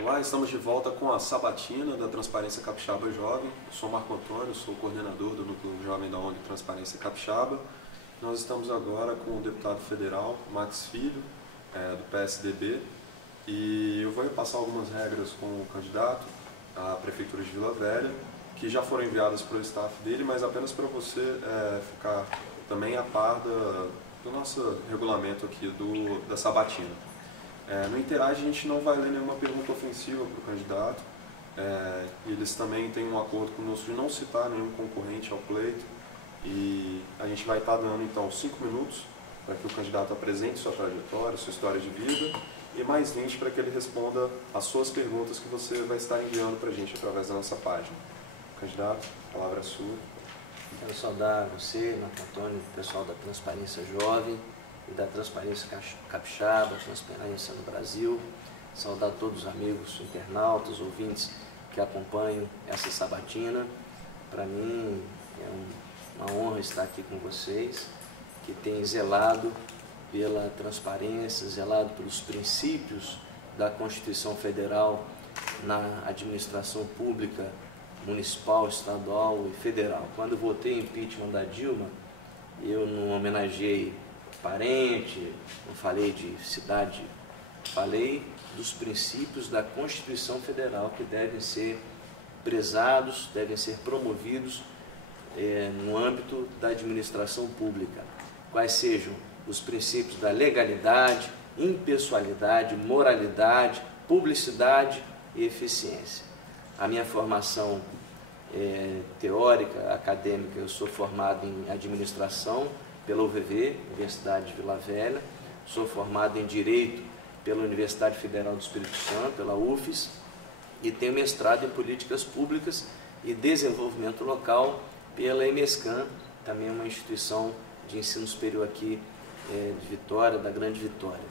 Olá, estamos de volta com a sabatina da Transparência Capixaba Jovem. Eu sou Marco Antônio, sou coordenador do Núcleo Jovem da ONG Transparência Capixaba. Nós estamos agora com o deputado federal Max Filho, do PSDB, e eu vou repassar algumas regras com o candidato à Prefeitura de Vila Velha, que já foram enviadas para o staff dele, mas apenas para você ficar também a par do nosso regulamento aqui da sabatina. No Interage a gente não vai ler nenhuma pergunta ofensiva para o candidato. Eles também têm um acordo conosco de não citar nenhum concorrente ao pleito. E a gente vai estar dando então 5 minutos para que o candidato apresente sua trajetória, sua história de vida, e mais 20 para que ele responda as suas perguntas que você vai estar enviando para a gente através da nossa página. Candidato, a palavra é sua. Quero saudar você, Marco Antônio, o pessoal da Transparência Jovem e da Transparência Capixaba, Transparência no Brasil. Saudar todos os amigos, internautas, ouvintes que acompanham essa sabatina. Para mim é uma honra estar aqui com vocês, que têm zelado pela transparência, zelado pelos princípios da Constituição Federal na administração pública municipal, estadual e federal. Quando eu votei em impeachment da Dilma, eu não homenageei parente, não falei de cidade, falei dos princípios da Constituição Federal que devem ser prezados, devem ser promovidos no âmbito da administração pública. Quais sejam os princípios da legalidade, impessoalidade, moralidade, publicidade e eficiência. A minha formação teórica, acadêmica, eu sou formado em administração pela UVV, Universidade de Vila Velha, sou formado em Direito pela Universidade Federal do Espírito Santo, pela UFES, e tenho mestrado em Políticas Públicas e Desenvolvimento Local pela EMESCAN, também uma instituição de ensino superior aqui de Vitória, da Grande Vitória.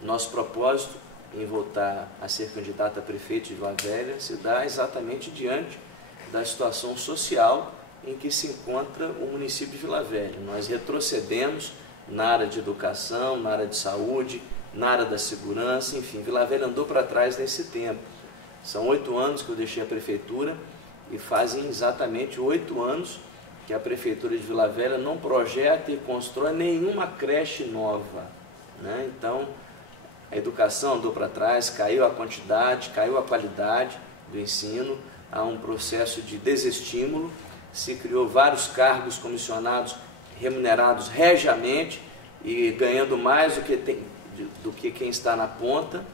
Nosso propósito em voltar a ser candidato a prefeito de Vila Velha se dá exatamente diante da situação social em que se encontra o município de Vila Velha. Nós retrocedemos na área de educação, na área de saúde, na área da segurança, enfim, Vila Velha andou para trás nesse tempo. São 8 anos que eu deixei a prefeitura e fazem exatamente 8 anos que a prefeitura de Vila Velha não projeta e constrói nenhuma creche nova, né? Então, a educação andou para trás, caiu a quantidade, caiu a qualidade do ensino, há um processo de desestímulo, se criou vários cargos comissionados remunerados regiamente e ganhando mais do que quem está na ponta.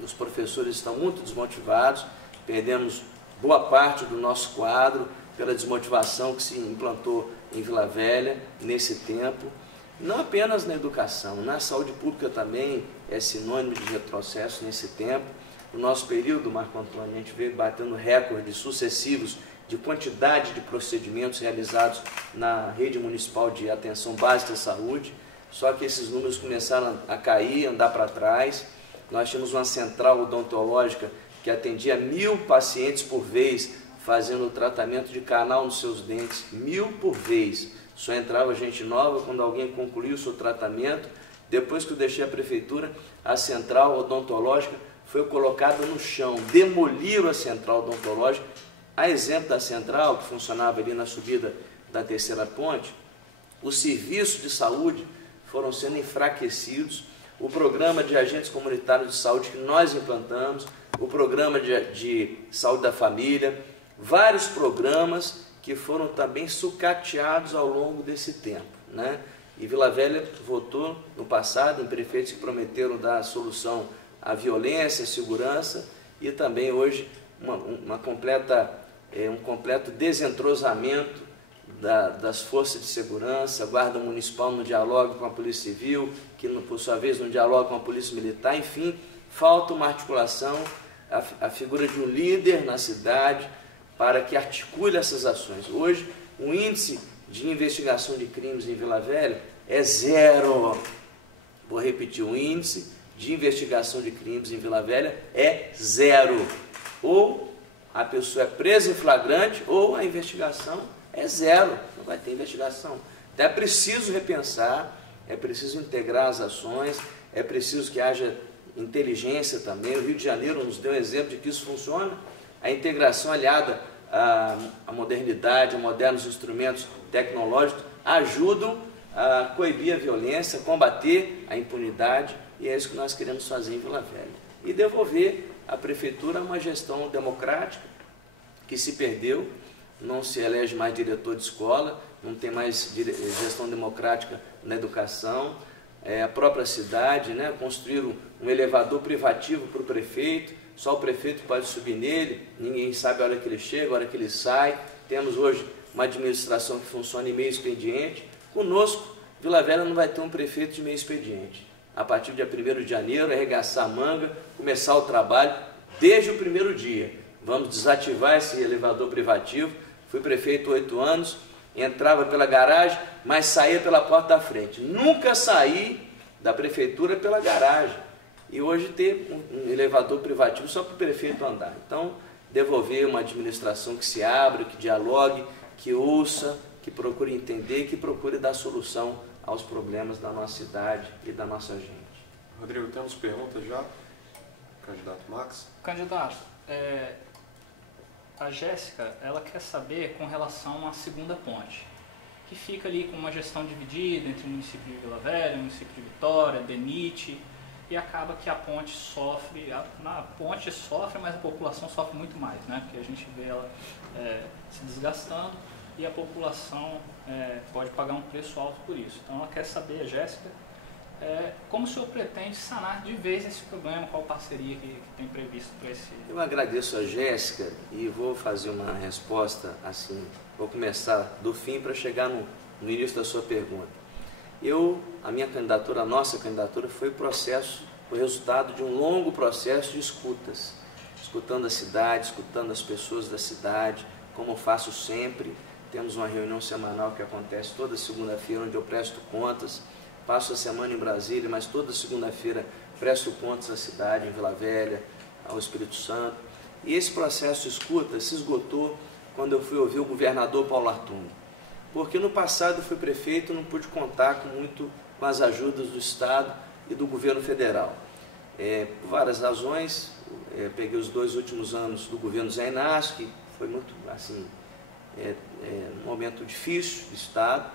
Os professores estão muito desmotivados, perdemos boa parte do nosso quadro pela desmotivação que se implantou em Vila Velha nesse tempo. Não apenas na educação, na saúde pública também é sinônimo de retrocesso nesse tempo. No nosso período, Marco Antônio, a gente veio batendo recordes sucessivos de quantidade de procedimentos realizados na rede municipal de atenção básica à saúde, só que esses números começaram a cair, andar para trás. Nós tínhamos uma central odontológica que atendia 1000 pacientes por vez, fazendo o tratamento de canal nos seus dentes, 1000 por vez. Só entrava gente nova quando alguém concluiu o seu tratamento. Depois que eu deixei a prefeitura, a central odontológica foi colocada no chão, demoliram a central odontológica. A exemplo da central, que funcionava ali na subida da Terceira Ponte, os serviços de saúde foram sendo enfraquecidos, o programa de agentes comunitários de saúde que nós implantamos, o programa de saúde da família, vários programas que foram também sucateados ao longo desse tempo, né? E Vila Velha votou no passado em prefeitos que prometeram dar solução à violência, à segurança e também hoje um completo desentrosamento das forças de segurança, a Guarda Municipal no diálogo com a Polícia Civil, que por sua vez no diálogo com a Polícia Militar, enfim, falta uma articulação, a figura de um líder na cidade para que articule essas ações. Hoje, o índice de investigação de crimes em Vila Velha é 0. Vou repetir, o índice de investigação de crimes em Vila Velha é 0. Ou a pessoa é presa em flagrante ou a investigação é 0. Não vai ter investigação. Então é preciso repensar, é preciso integrar as ações, é preciso que haja inteligência também. O Rio de Janeiro nos deu um exemplo de que isso funciona. A integração aliada à modernidade, a modernos instrumentos tecnológicos, ajudam a coibir a violência, combater a impunidade, e é isso que nós queremos fazer em Vila Velha. E devolver à prefeitura uma gestão democrática que se perdeu, não se elege mais diretor de escola, não tem mais gestão democrática na educação, a própria cidade, né, construíram um elevador privativo para o prefeito, só o prefeito pode subir nele, ninguém sabe a hora que ele chega, a hora que ele sai. Temos hoje uma administração que funciona em meio expediente. Conosco, Vila Velha não vai ter um prefeito de meio expediente. A partir do dia 1º de janeiro, arregaçar a manga, começar o trabalho desde o primeiro dia. Vamos desativar esse elevador privativo. Fui prefeito 8 anos, entrava pela garagem, mas saía pela porta da frente. Nunca saí da prefeitura pela garagem. E hoje ter um elevador privativo só para o prefeito andar. Então, devolver uma administração que se abra, que dialogue, que ouça, que procure entender, que procure dar solução aos problemas da nossa cidade e da nossa gente. Rodrigo, temos perguntas já? Candidato Max? Candidato, a Jéssica, ela quer saber com relação à segunda ponte, que fica ali com uma gestão dividida entre o município de Vila Velha, o município de Vitória, DENIT, e acaba que a ponte sofre, mas a população sofre muito mais, né? Porque a gente vê ela se desgastando e a população pode pagar um preço alto por isso. Então ela quer saber, a Jéssica, como o senhor pretende sanar de vez esse problema, qual parceria que tem previsto para esse... Eu agradeço a Jéssica e vou fazer uma resposta assim, vou começar do fim para chegar no início da sua pergunta. A minha candidatura, a nossa candidatura foi o resultado de um longo processo de escutas, escutando a cidade, escutando as pessoas da cidade, como eu faço sempre. Temos uma reunião semanal que acontece toda segunda-feira, onde eu presto contas, passo a semana em Brasília, mas toda segunda-feira presto contas à cidade, em Vila Velha, ao Espírito Santo. E esse processo de escuta se esgotou quando eu fui ouvir o governador Paulo Artung. Porque no passado eu fui prefeito e não pude contar muito com as ajudas do Estado e do governo federal. Por várias razões, peguei os 2 últimos anos do governo Zé Inácio, que foi muito, assim, um momento difícil do Estado,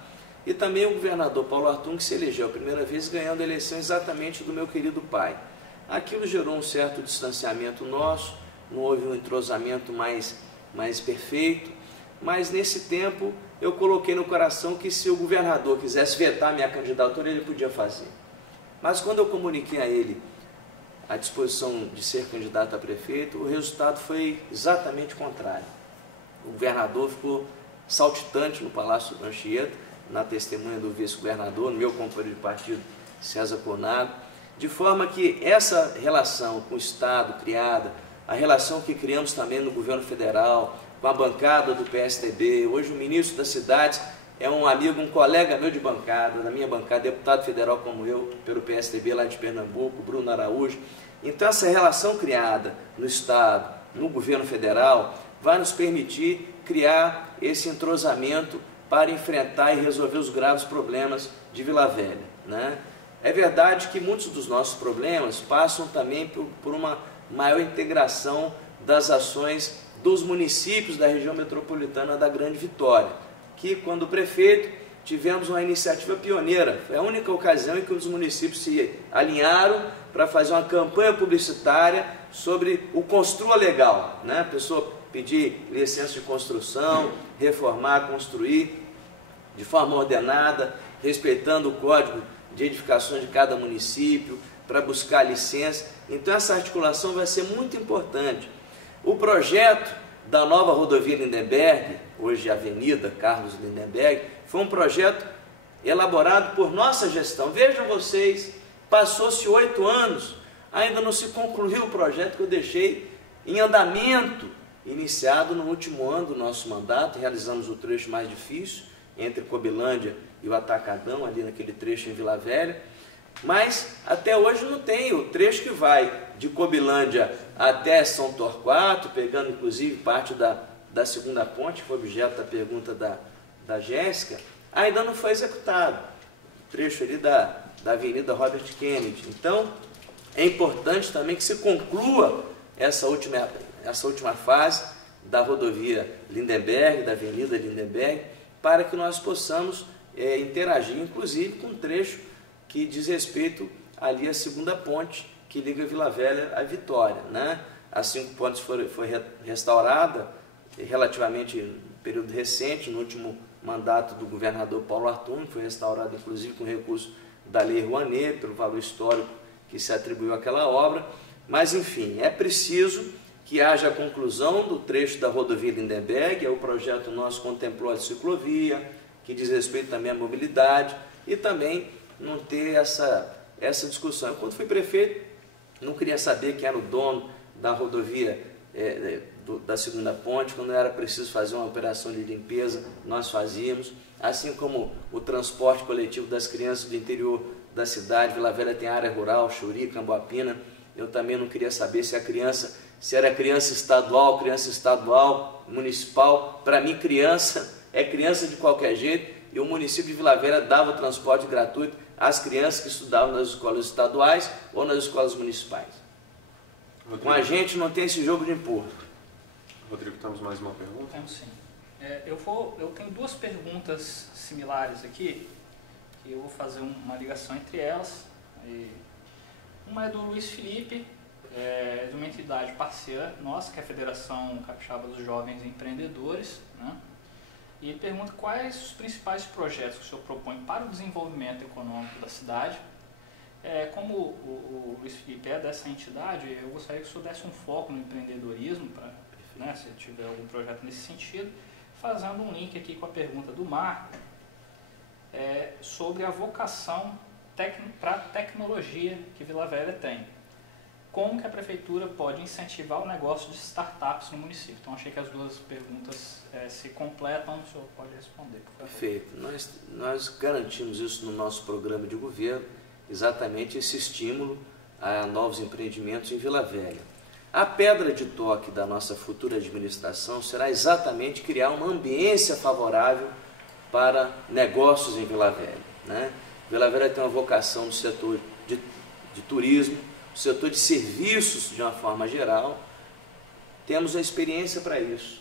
e também o governador Paulo Artung, que se elegeu a primeira vez, ganhando a eleição exatamente do meu querido pai. Aquilo gerou um certo distanciamento nosso, não houve um entrosamento mais perfeito, mas nesse tempo eu coloquei no coração que se o governador quisesse vetar minha candidatura, ele podia fazer. Mas quando eu comuniquei a ele a disposição de ser candidato a prefeito, o resultado foi exatamente contrário. O governador ficou saltitante no Palácio do Anchieta, na testemunha do vice-governador, no meu companheiro de partido, César Conago, de forma que essa relação com o Estado criada, a relação que criamos também no governo federal, com a bancada do PSDB, hoje o ministro das cidades é um amigo, um colega meu de bancada, da minha bancada, deputado federal como eu, pelo PSDB lá de Pernambuco, Bruno Araújo. Então essa relação criada no Estado, no governo federal, vai nos permitir criar esse entrosamento para enfrentar e resolver os graves problemas de Vila Velha, né? É verdade que muitos dos nossos problemas passam também por uma maior integração das ações dos municípios da região metropolitana da Grande Vitória, que quando prefeito tivemos uma iniciativa pioneira. Foi a única ocasião em que os municípios se alinharam para fazer uma campanha publicitária sobre o Construa Legal, né? A pessoa pedir licença de construção, reformar, construir de forma ordenada, respeitando o código de edificações de cada município, para buscar licença. Então essa articulação vai ser muito importante. O projeto da nova rodovia Lindenberg, hoje Avenida Carlos Lindenberg, foi um projeto elaborado por nossa gestão. Vejam vocês, passou-se 8 anos, ainda não se concluiu o projeto que eu deixei em andamento, iniciado no último ano do nosso mandato. Realizamos o trecho mais difícil, entre Cobilândia e o Atacadão, ali naquele trecho em Vila Velha, mas até hoje não tem o trecho que vai de Cobilândia até São Torquato, pegando inclusive parte da segunda ponte, que foi objeto da pergunta da Jéssica, ainda não foi executado. O trecho ali da Avenida Robert Kennedy. Então, É importante também que se conclua essa última fase da rodovia Lindenberg, da Avenida Lindenberg, para que nós possamos interagir, inclusive, com um trecho que diz respeito ali à segunda ponte, que liga Vila Velha à Vitória, né? A 5 Pontes foi restaurada relativamente no período recente, no último mandato do governador Paulo Artung, foi restaurada inclusive com recurso da Lei Rouanet, pelo valor histórico que se atribuiu àquela obra, mas enfim, é preciso que haja a conclusão do trecho da rodovia Lindenberg. O projeto nosso contemplou a ciclovia, que diz respeito também à mobilidade, e também não ter essa discussão. Eu, quando fui prefeito, não queria saber quem era o dono da rodovia da segunda ponte. Quando era preciso fazer uma operação de limpeza, nós fazíamos, assim como o transporte coletivo das crianças do interior da cidade. Vila Velha tem área rural, Xuri, Camboapina. Eu também não queria saber se era criança estadual, municipal. Para mim, criança é criança de qualquer jeito, e o município de Vila Velha dava transporte gratuito às crianças que estudavam nas escolas estaduais ou nas escolas municipais. Rodrigo, Com a gente não tem esse jogo de empurra. Rodrigo, temos mais uma pergunta? Temos sim. Eu tenho duas perguntas similares aqui, que eu vou fazer uma ligação entre elas. Uma é do Luiz Felipe, de uma entidade parceira nossa, que é a Federação Capixaba dos Jovens Empreendedores, né? E ele pergunta quais os principais projetos que o senhor propõe para o desenvolvimento econômico da cidade. Como o Luiz Felipe é dessa entidade, eu gostaria que o senhor desse um foco no empreendedorismo, né, se tiver algum projeto nesse sentido, fazendo um link aqui com a pergunta do Marco, sobre a vocação para a tecnologia que Vila Velha tem. Como que a prefeitura pode incentivar o negócio de startups no município? Então, achei que as duas perguntas se completam. O senhor pode responder, por favor. Perfeito. Nós garantimos isso no nosso programa de governo, exatamente esse estímulo a novos empreendimentos em Vila Velha. A pedra de toque da nossa futura administração será exatamente criar uma ambiência favorável para negócios em Vila Velha, né? Vila Velha tem uma vocação no setor de turismo, no setor de serviços de uma forma geral. Temos a experiência para isso.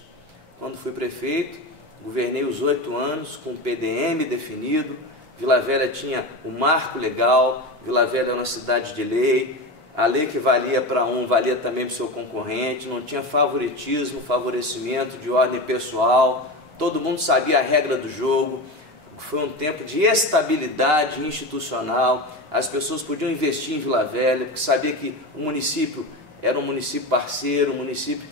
Quando fui prefeito, governei os 8 anos com o PDM definido. Vila Velha tinha o marco legal, Vila Velha é uma cidade de lei, a lei que valia para um valia também para o seu concorrente, não tinha favoritismo, favorecimento de ordem pessoal, todo mundo sabia a regra do jogo. Foi um tempo de estabilidade institucional, as pessoas podiam investir em Vila Velha, porque sabia que o município era um município parceiro, um município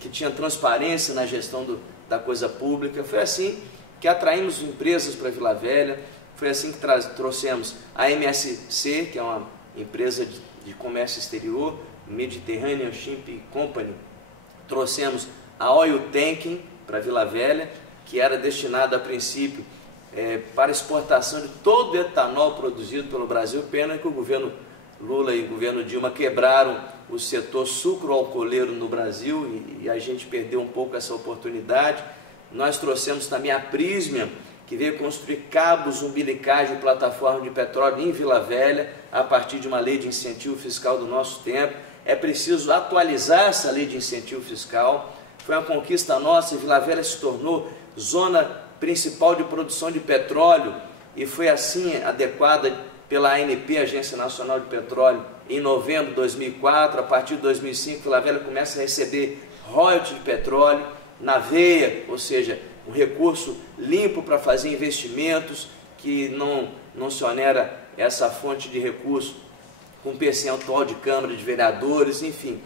que tinha transparência na gestão da coisa pública. Foi assim que atraímos empresas para Vila Velha, foi assim que trouxemos a MSC, que é uma empresa de comércio exterior, Mediterranean Shipping Company. Trouxemos a Oil Tanking para Vila Velha, que era destinada a princípio para exportação de todo o etanol produzido pelo Brasil. Pena que o governo Lula e o governo Dilma quebraram o setor sucroalcooleiro no Brasil e a gente perdeu um pouco essa oportunidade. Nós trouxemos também a Prysmian, que veio construir cabos umbilicais de plataforma de petróleo em Vila Velha, a partir de uma lei de incentivo fiscal do nosso tempo. É preciso atualizar essa lei de incentivo fiscal. Foi uma conquista nossa, e Vila Velha se tornou zona principal de produção de petróleo, e foi assim adequada pela ANP, Agência Nacional de Petróleo, em novembro de 2004. A partir de 2005, Vila Velha começa a receber royalties de petróleo na veia, ou seja, um recurso limpo para fazer investimentos, que não se onera essa fonte de recurso com percentual de Câmara de Vereadores, enfim.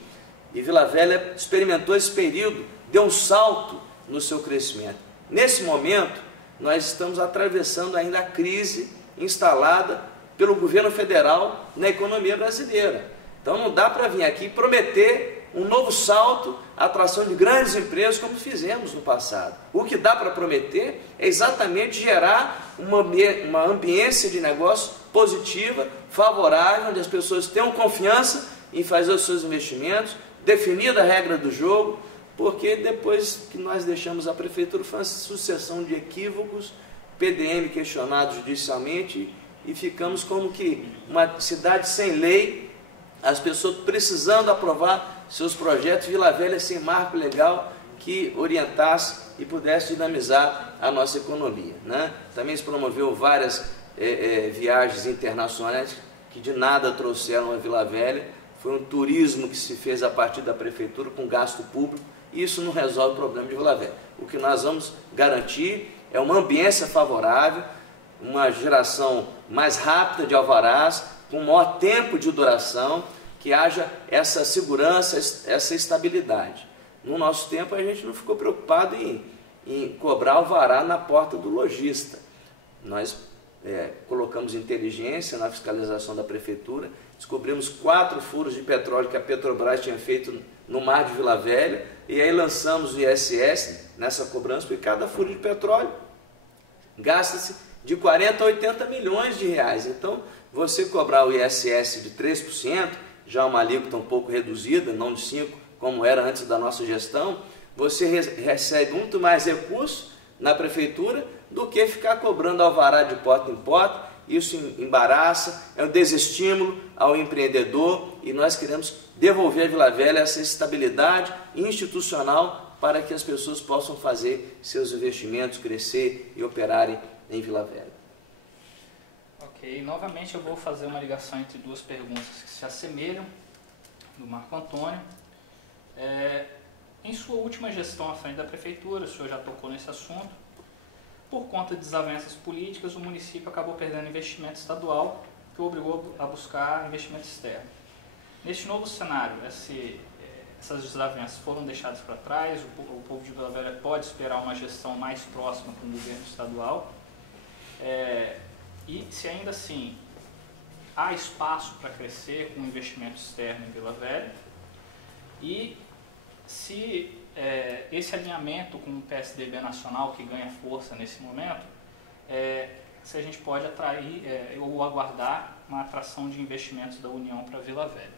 E Vila Velha experimentou esse período, deu um salto no seu crescimento. Nesse momento, nós estamos atravessando ainda a crise instalada pelo governo federal na economia brasileira. Então não dá para vir aqui e prometer um novo salto, a atração de grandes empresas como fizemos no passado. O que dá para prometer é exatamente gerar uma ambiência de negócio positiva, favorável, onde as pessoas tenham confiança em fazer os seus investimentos, definida a regra do jogo, porque depois que nós deixamos a prefeitura foi uma sucessão de equívocos, PDM questionado judicialmente, e ficamos como que uma cidade sem lei, as pessoas precisando aprovar seus projetos, Vila Velha sem marco legal que orientasse e pudesse dinamizar a nossa economia, né? Também se promoveu várias viagens internacionais que de nada trouxeram a Vila Velha. Foi um turismo que se fez a partir da prefeitura com gasto público, e isso não resolve o problema de Vila Velha. O que nós vamos garantir é uma ambiência favorável, uma geração mais rápida de alvarás, com maior tempo de duração, que haja essa segurança, essa estabilidade. No nosso tempo, a gente não ficou preocupado em cobrar alvará na porta do lojista. Nós colocamos inteligência na fiscalização da prefeitura, descobrimos 4 furos de petróleo que a Petrobras tinha feito no mar de Vila Velha, e aí lançamos o ISS nessa cobrança, porque cada furo de petróleo gasta-se de 40 a 80 milhões de reais. Então, você cobrar o ISS de 3%, já uma alíquota um pouco reduzida, não de 5%, como era antes da nossa gestão, você recebe muito mais recursos na prefeitura do que ficar cobrando alvará de porta em porta. Isso embaraça, é um desestímulo ao empreendedor, e nós queremos devolver a Vila Velha essa estabilidade institucional para que as pessoas possam fazer seus investimentos, crescer e operarem em Vila Velha. Ok, novamente eu vou fazer uma ligação entre duas perguntas que se assemelham, do Marco Antônio. Em sua última gestão à frente da prefeitura, o senhor já tocou nesse assunto, por conta de desavenças políticas, o município acabou perdendo investimento estadual, que o obrigou a buscar investimento externo. Neste novo cenário, essas desavenças foram deixadas para trás, o povo de Vila Velha pode esperar uma gestão mais próxima com o governo estadual, e se ainda assim há espaço para crescer com investimento externo em Vila Velha, e se esse alinhamento com o PSDB nacional, que ganha força nesse momento, se a gente pode atrair ou aguardar uma atração de investimentos da União para Vila Velha.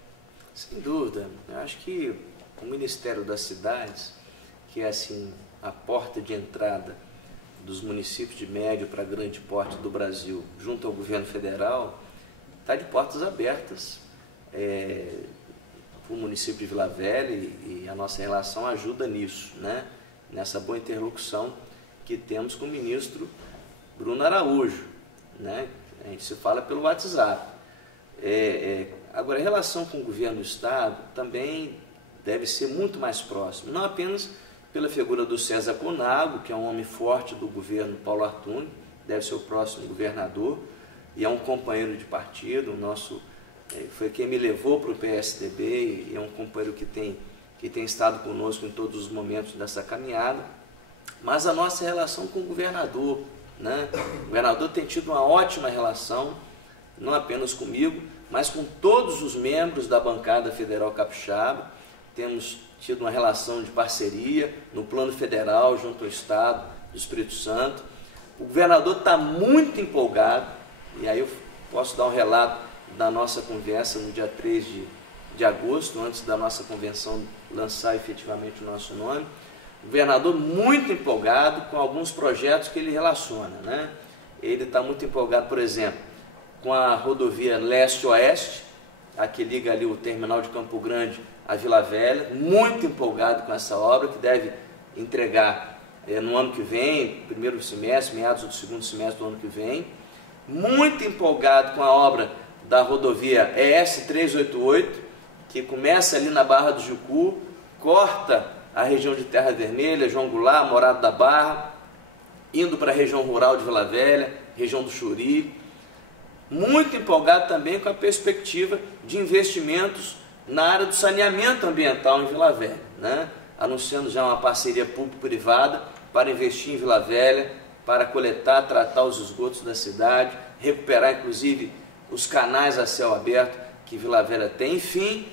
Sem dúvida. Eu acho que o Ministério das Cidades, que é assim a porta de entrada dos municípios de médio para grande porte do Brasil, junto ao governo federal, está de portas abertas para o município de Vila Velha, e a nossa relação ajuda nisso, né? Nessa boa interlocução que temos com o ministro Bruno Araújo, né? A gente se fala pelo WhatsApp. Agora, a relação com o governo do Estado também deve ser muito mais próxima, não apenas pela figura do César Conago, que é um homem forte do governo Paulo Artune, deve ser o próximo governador, e é um companheiro de partido, foi quem me levou para o PSDB, e é um companheiro que tem estado conosco em todos os momentos dessa caminhada, mas a nossa relação com o governador, né? O governador tem tido uma ótima relação, não apenas comigo, mas com todos os membros da bancada federal capixaba. Temos tido uma relação de parceria no plano federal junto ao Estado do Espírito Santo. O governador está muito empolgado, e aí eu posso dar um relato da nossa conversa no dia 3 de agosto, antes da nossa convenção lançar efetivamente o nosso nome. O governador muito empolgado com alguns projetos que ele relaciona, né? Ele está muito empolgado, por exemplo, com a rodovia leste-oeste, a que liga ali o terminal de Campo Grande a Vila Velha, muito empolgado com essa obra, que deve entregar no ano que vem, primeiro semestre, meados do segundo semestre do ano que vem. Muito empolgado com a obra da rodovia ES 388, que começa ali na Barra do Jucu, corta a região de Terra Vermelha, João Goulart, Morado da Barra, indo para a região rural de Vila Velha, região do Xuri. Muito empolgado também com a perspectiva de investimentos na área do saneamento ambiental em Vila Velha, né? Anunciando já uma parceria público-privada para investir em Vila Velha, para coletar, tratar os esgotos da cidade, recuperar inclusive os canais a céu aberto que Vila Velha tem. Enfim,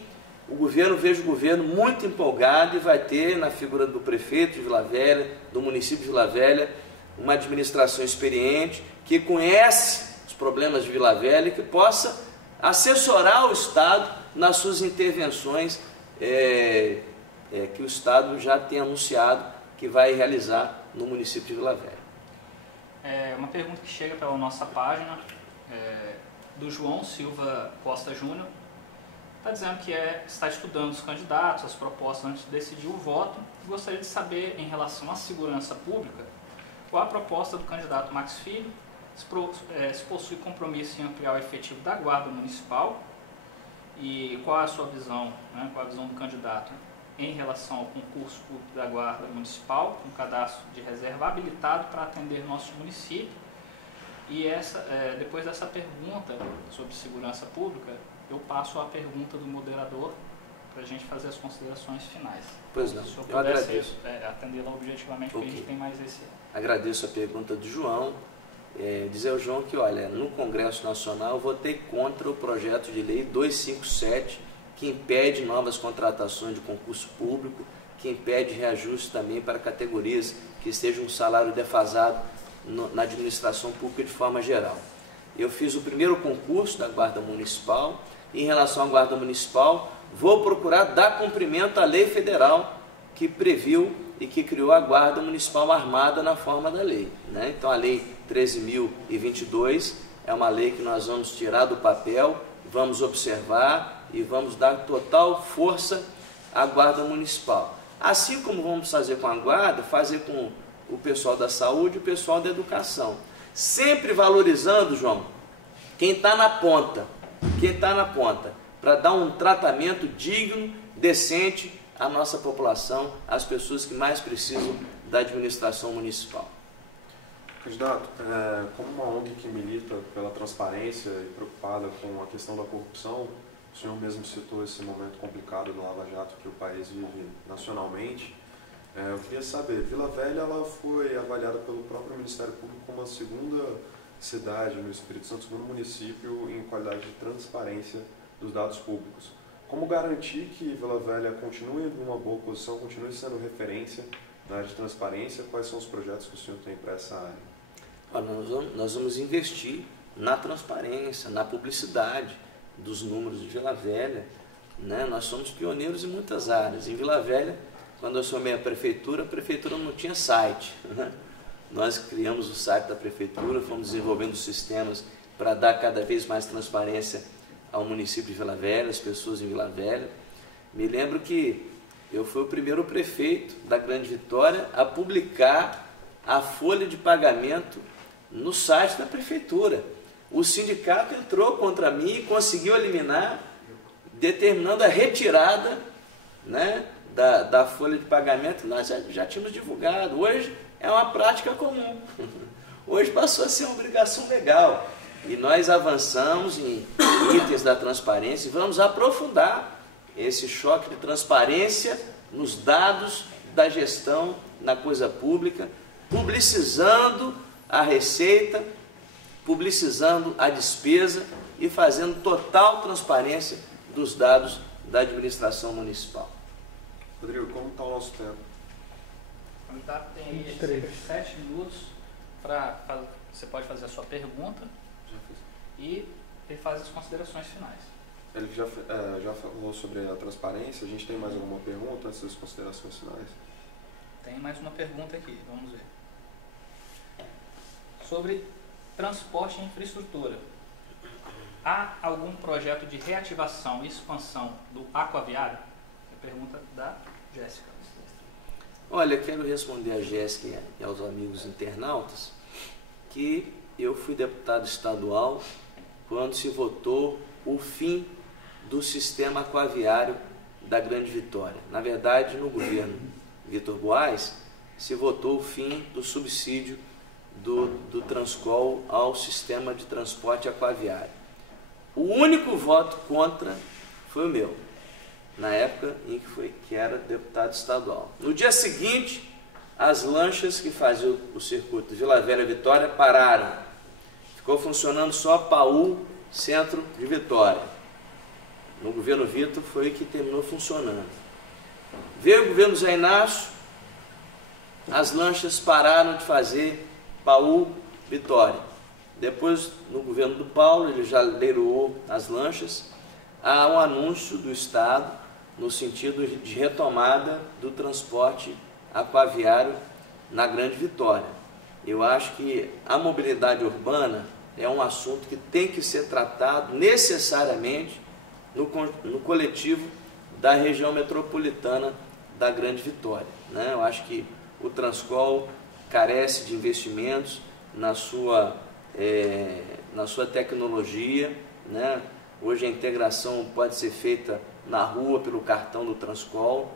vejo o governo muito empolgado, e vai ter na figura do prefeito de Vila Velha, do município de Vila Velha, uma administração experiente, que conhece os problemas de Vila Velha e que possa assessorar o Estado nas suas intervenções que o Estado já tem anunciado que vai realizar no município de Vila Velha. Uma pergunta que chega pela nossa página, do João Silva Costa Júnior. está dizendo que está estudando os candidatos, as propostas antes de decidir o voto. Gostaria de saber, em relação à segurança pública, qual a proposta do candidato Max Filho, se possui compromisso em ampliar o efetivo da Guarda Municipal e qual a sua visão, né, qual a visão do candidato em relação ao concurso público da Guarda Municipal, um cadastro de reserva habilitado para atender nosso município. E depois dessa pergunta sobre segurança pública, eu passo a pergunta do moderador para a gente fazer as considerações finais. Pois não, se o senhor eu agradeço. Atendê-la objetivamente, porque a gente tem mais esse... Agradeço a pergunta do João. Dizer ao João que, olha, no Congresso Nacional eu votei contra o projeto de lei 257, que impede novas contratações de concurso público, que impede reajuste também para categorias que estejam um salário defasado na administração pública de forma geral. Eu fiz o primeiro concurso da Guarda Municipal. Em relação à Guarda Municipal, vou procurar dar cumprimento à lei federal que previu e que criou a Guarda Municipal Armada na forma da lei, né? Então a Lei 13.022 é uma lei que nós vamos tirar do papel, vamos observar e vamos dar total força à Guarda Municipal. Assim como vamos fazer com a Guarda, fazer com o pessoal da saúde e o pessoal da educação. Sempre valorizando, João, quem está na ponta, para dar um tratamento digno, decente à nossa população, às pessoas que mais precisam da administração municipal. Candidato, como uma ONG que milita pela transparência e preocupada com a questão da corrupção, o senhor mesmo citou esse momento complicado do Lava Jato que o país vive nacionalmente. Eu queria saber, Vila Velha ela foi avaliada pelo próprio Ministério Público como a segunda cidade no Espírito Santo, segundo município em qualidade de transparência dos dados públicos. Como garantir que Vila Velha continue em uma boa posição, continue sendo referência na área de transparência? Quais são os projetos que o senhor tem para essa área? Nós vamos investir na transparência, na publicidade dos números de Vila Velha, né? Nós somos pioneiros em muitas áreas. Em Vila Velha, quando eu assumi a prefeitura não tinha site, né? Nós criamos o site da prefeitura, fomos desenvolvendo sistemas para dar cada vez mais transparência ao município de Vila Velha, às pessoas em Vila Velha. Me lembro que eu fui o primeiro prefeito da Grande Vitória a publicar a folha de pagamento no site da prefeitura. O sindicato entrou contra mim e conseguiu eliminar, determinando a retirada, né, da folha de pagamento que nós já tínhamos divulgado. Hoje é uma prática comum. Hoje passou a ser uma obrigação legal. E nós avançamos em itens da transparência e vamos aprofundar esse choque de transparência nos dados da gestão na coisa pública, publicizando a receita, publicizando a despesa e fazendo total transparência dos dados da administração municipal. Rodrigo, como está o nosso tempo? O candidato tem aí cerca de 7 minutos para você pode fazer a sua pergunta e ele faz as considerações finais. Ele já falou sobre a transparência. A gente tem mais alguma pergunta antes das considerações finais? Tem mais uma pergunta aqui, vamos ver. Sobre transporte e infraestrutura. Há algum projeto de reativação e expansão do aquaviário? É a pergunta da Jéssica. Olha, eu quero responder a Jéssica e aos amigos internautas que eu fui deputado estadual quando se votou o fim do sistema aquaviário da Grande Vitória. Na verdade, no governo Vitor Buarque, se votou o fim do subsídio do Transcol ao sistema de transporte aquaviário. O único voto contra foi o meu, na época em que era deputado estadual. No dia seguinte, as lanchas que faziam o circuito Vila Velha Vitória pararam. Ficou funcionando só Paú, centro de Vitória. No governo Vitor foi que terminou funcionando. Veio o governo Zé Inácio, as lanchas pararam de fazer Paú, Vitória. Depois, no governo do Paulo, ele já leiloou as lanchas. Há um anúncio do Estado no sentido de retomada do transporte aquaviário na Grande Vitória. Eu acho que a mobilidade urbana é um assunto que tem que ser tratado necessariamente no coletivo da região metropolitana da Grande Vitória, né? Eu acho que o Transcol carece de investimentos na sua tecnologia, né? Hoje a integração pode ser feita na rua pelo cartão do Transcol.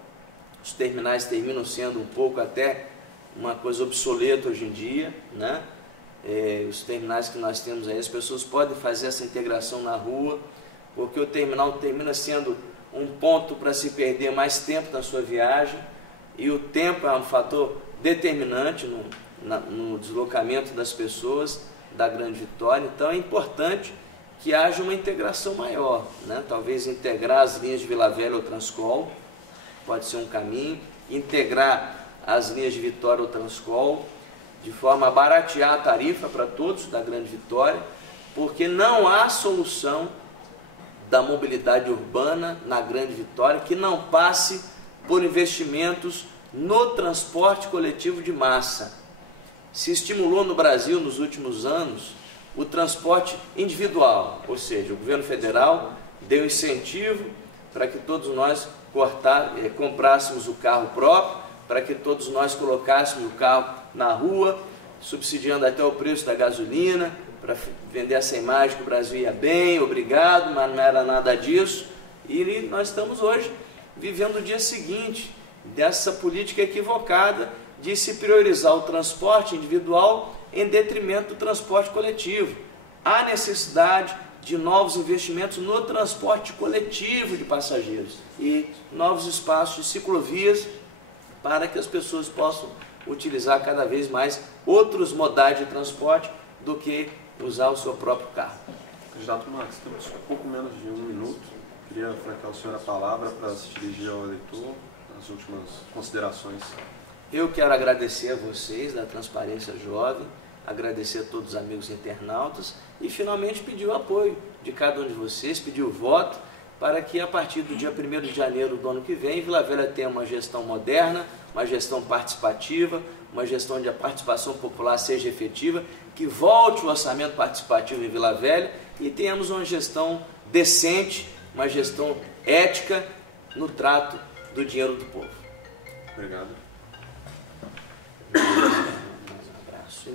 Os terminais terminam sendo um pouco até uma coisa obsoleta hoje em dia, né? Os terminais que nós temos aí, as pessoas podem fazer essa integração na rua, porque o terminal termina sendo um ponto para se perder mais tempo na sua viagem, e o tempo é um fator determinante no deslocamento das pessoas da Grande Vitória. Então é importante que haja uma integração maior, né? Talvez integrar as linhas de Vila Velha ao Transcol, pode ser um caminho, integrar as linhas de Vitória ao Transcol, de forma a baratear a tarifa para todos da Grande Vitória, porque não há solução da mobilidade urbana na Grande Vitória que não passe por investimentos no transporte coletivo de massa. Se estimulou no Brasil nos últimos anos o transporte individual, ou seja, o governo federal deu incentivo para que todos nós comprássemos o carro próprio, para que todos nós colocássemos o carro na rua, subsidiando até o preço da gasolina, para vender essa imagem que o Brasil ia bem, obrigado, mas não era nada disso. E nós estamos hoje vivendo o dia seguinte dessa política equivocada de se priorizar o transporte individual em detrimento do transporte coletivo. Há necessidade de novos investimentos no transporte coletivo de passageiros e novos espaços de ciclovias para que as pessoas possam utilizar cada vez mais outros modais de transporte do que usar o seu próprio carro. Candidato Max, temos pouco menos de 1 minuto. Queria franquear ao senhor a palavra para se dirigir ao eleitor, as últimas considerações. Eu quero agradecer a vocês da Transparência Jovem, agradecer a todos os amigos internautas e finalmente pedir o apoio de cada um de vocês, pedir o voto para que a partir do dia 1º de janeiro do ano que vem, Vila Velha tenha uma gestão moderna, uma gestão participativa, uma gestão onde a participação popular seja efetiva, que volte o orçamento participativo em Vila Velha e tenhamos uma gestão decente, uma gestão ética no trato do dinheiro do povo. Obrigado. Um abraço.